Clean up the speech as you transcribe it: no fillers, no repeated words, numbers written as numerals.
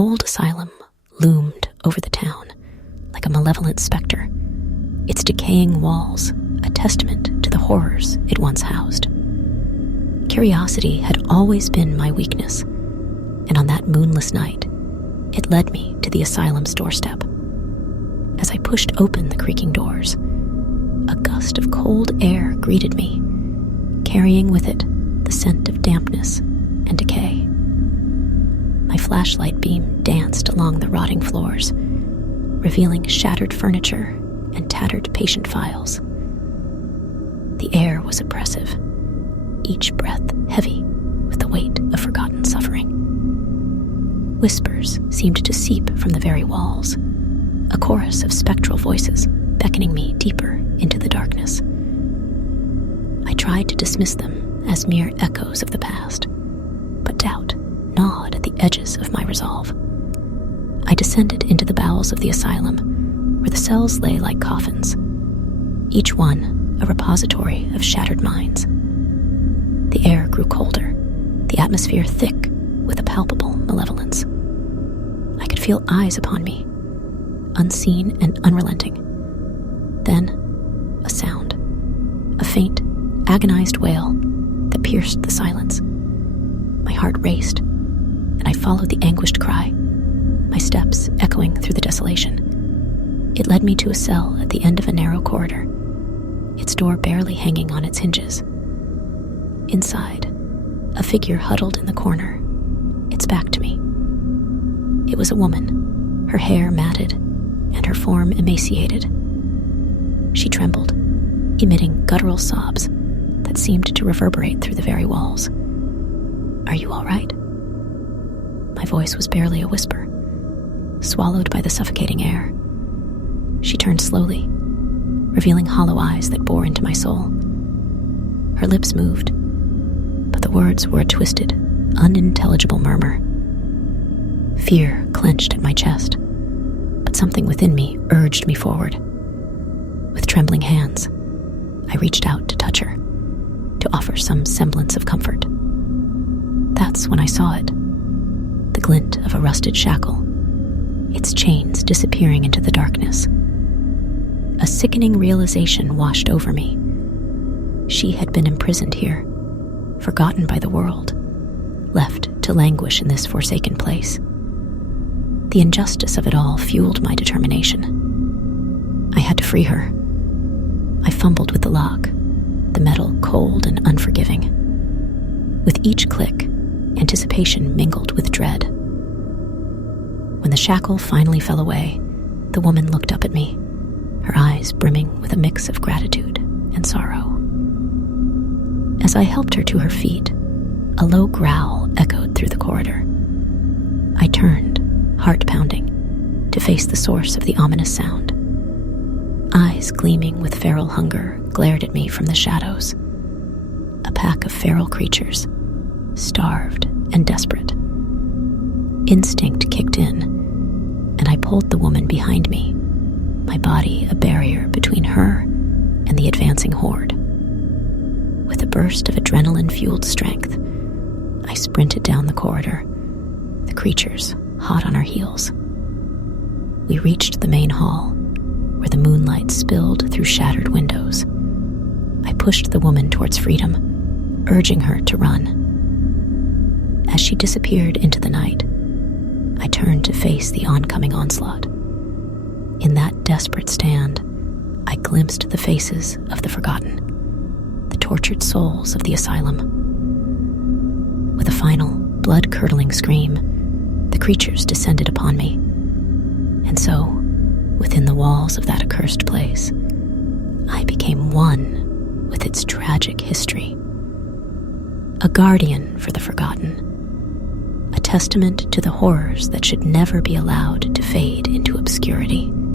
old asylum loomed over the town like a malevolent specter, its decaying walls a testament to the horrors it once housed. Curiosity had always been my weakness, and on that moonless night, it led me to the asylum's doorstep. As I pushed open the creaking doors, a gust of cold air greeted me, carrying with it the scent of dampness and decay. My flashlight beam danced along the rotting floors, revealing shattered furniture and tattered patient files. The air was oppressive, each breath heavy with the weight of forgotten suffering. Whispers seemed to seep from the very walls, a chorus of spectral voices beckoning me deeper into the darkness. I tried to dismiss them as mere echoes of the past, but doubt gnawed at the edges of my resolve. I descended into the bowels of the asylum, where the cells lay like coffins, each one a repository of shattered minds. The air grew colder, the atmosphere thick with a palpable malevolence. I could feel eyes upon me, unseen and unrelenting. Then, a sound, a faint, agonized wail that pierced the silence. My heart raced, and I followed the anguished cry, my steps echoing through the desolation. It led me to a cell at the end of a narrow corridor, its door barely hanging on its hinges. Inside, a figure huddled in the corner, its back to me. It was a woman, her hair matted and her form emaciated. She trembled, emitting guttural sobs that seemed to reverberate through the very walls. "Are you all right?" My voice was barely a whisper, swallowed by the suffocating air. She turned slowly, revealing hollow eyes that bore into my soul. Her lips moved, but the words were a twisted, unintelligible murmur. Fear clenched at my chest, but something within me urged me forward. With trembling hands, I reached out to touch her, to offer some semblance of comfort. That's when I saw it, the glint of a rusted shackle, its chains disappearing into the darkness. A sickening realization washed over me. She had been imprisoned here, forgotten by the world, left to languish in this forsaken place. The injustice of it all fueled my determination. I had to free her. I fumbled with the lock, the metal cold and unforgiving. With each click, anticipation mingled with dread. When the shackle finally fell away, the woman looked up at me, her eyes brimming with a mix of gratitude and sorrow. As I helped her to her feet, a low growl echoed through the corridor. I turned, heart pounding, to face the source of the ominous sound. Eyes gleaming with feral hunger glared at me from the shadows. A pack of feral creatures, starved and desperate. Instinct kicked in, and I pulled the woman behind me, my body a barrier between her and the advancing horde. With a burst of adrenaline-fueled strength, I sprinted down the corridor, the creatures hot on our heels. We reached the main hall, where the moonlight spilled through shattered windows. I pushed the woman towards freedom, urging her to run. As she disappeared into the night, I turned to face the oncoming onslaught. In that desperate stand, I glimpsed the faces of the forgotten, the tortured souls of the asylum. With a final, blood-curdling scream, the creatures descended upon me. And so, within the walls of that accursed place, I became one with its tragic history. A guardian for the forgotten, a testament to the horrors that should never be allowed to fade into obscurity.